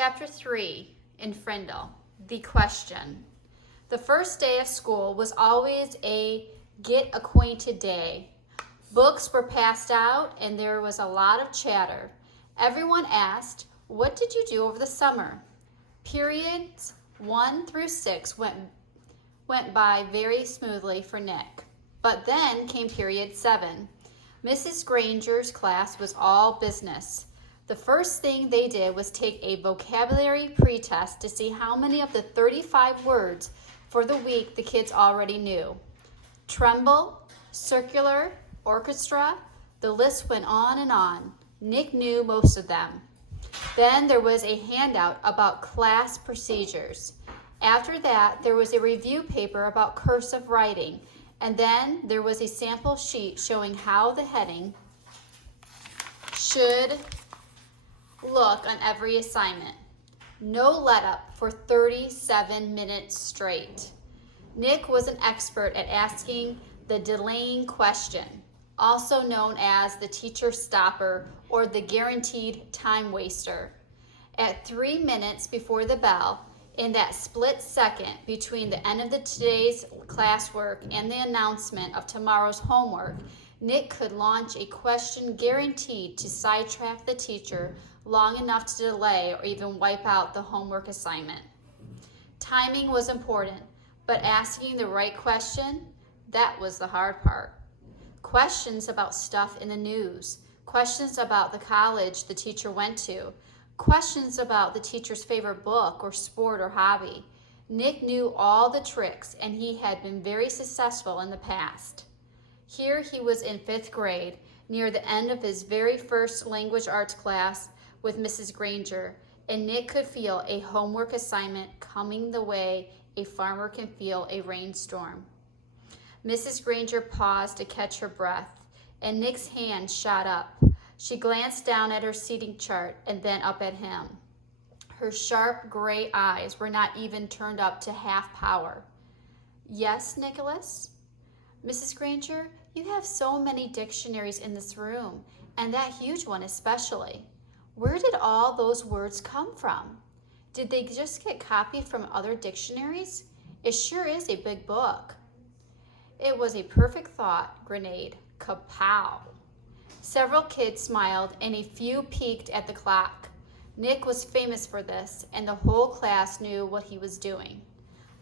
Chapter 3 in Frindle, the question. The first day of school was always a get acquainted day. Books were passed out and there was a lot of chatter. Everyone asked, "What did you do over the summer?" Periods 1 through 6 went by very smoothly for Nick. But then came period 7. Mrs. Granger's class was all business. The first thing they did was take a vocabulary pretest to see how many of the 35 words for the week the kids already knew. Tremble, circular, orchestra, the list went on and on. Nick knew most of them. Then there was a handout about class procedures. After that, there was a review paper about cursive writing, and then there was a sample sheet showing how the heading should look on every assignment. No let up for 37 minutes straight. Nick was an expert at asking the delaying question, also known as the teacher stopper or the guaranteed time waster. At 3 minutes before the bell, in that split second between the end of today's classwork and the announcement of tomorrow's homework, Nick could launch a question guaranteed to sidetrack the teacher long enough to delay or even wipe out the homework assignment. Timing was important, but asking the right question, that was the hard part. Questions about stuff in the news, questions about the college the teacher went to, questions about the teacher's favorite book or sport or hobby. Nick knew all the tricks and he had been very successful in the past. Here he was in 5th grade, near the end of his very first language arts class with Mrs. Granger, and Nick could feel a homework assignment coming the way a farmer can feel a rainstorm. Mrs. Granger paused to catch her breath, and Nick's hand shot up. She glanced down at her seating chart and then up at him. Her sharp gray eyes were not even turned up to half power. "Yes, Nicholas?" "Mrs. Granger, you have so many dictionaries in this room, and that huge one especially. Where did all those words come from? Did they just get copied from other dictionaries? It sure is a big book." It was a perfect thought grenade. Kapow! Several kids smiled and a few peeked at the clock. Nick was famous for this, and the whole class knew what he was doing.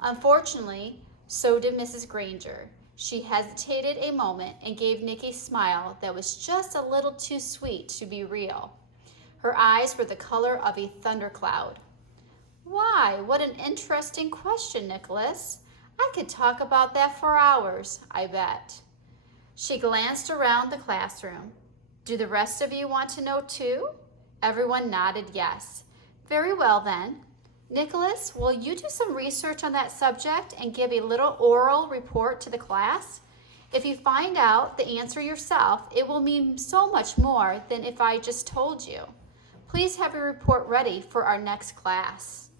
Unfortunately, so did Mrs. Granger. She hesitated a moment and gave Nick a smile that was just a little too sweet to be real. Her eyes were the color of a thundercloud. "Why, what an interesting question, Nicholas. I could talk about that for hours, I bet." She glanced around the classroom. "Do the rest of you want to know too?" Everyone nodded yes. "Very well then. Nicholas, will you do some research on that subject and give a little oral report to the class? If you find out the answer yourself, it will mean so much more than if I just told you. Please have your report ready for our next class."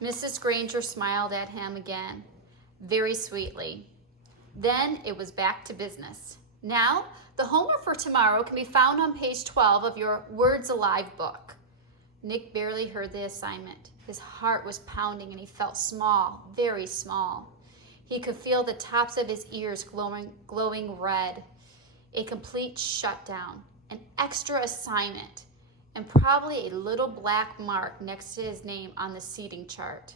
Mrs. Granger smiled at him again, very sweetly. Then it was back to business. "Now, the homework for tomorrow can be found on page 12 of your Words Alive book." Nick barely heard the assignment. His heart was pounding and he felt small, very small. He could feel the tops of his ears glowing red. A complete shutdown, an extra assignment, and probably a little black mark next to his name on the seating chart.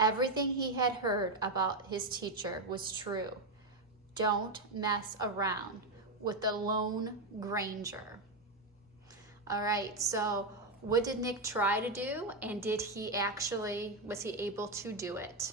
Everything he had heard about his teacher was true. Don't mess around with the lone Granger. All right, so what did Nick try to do, and was he able to do it?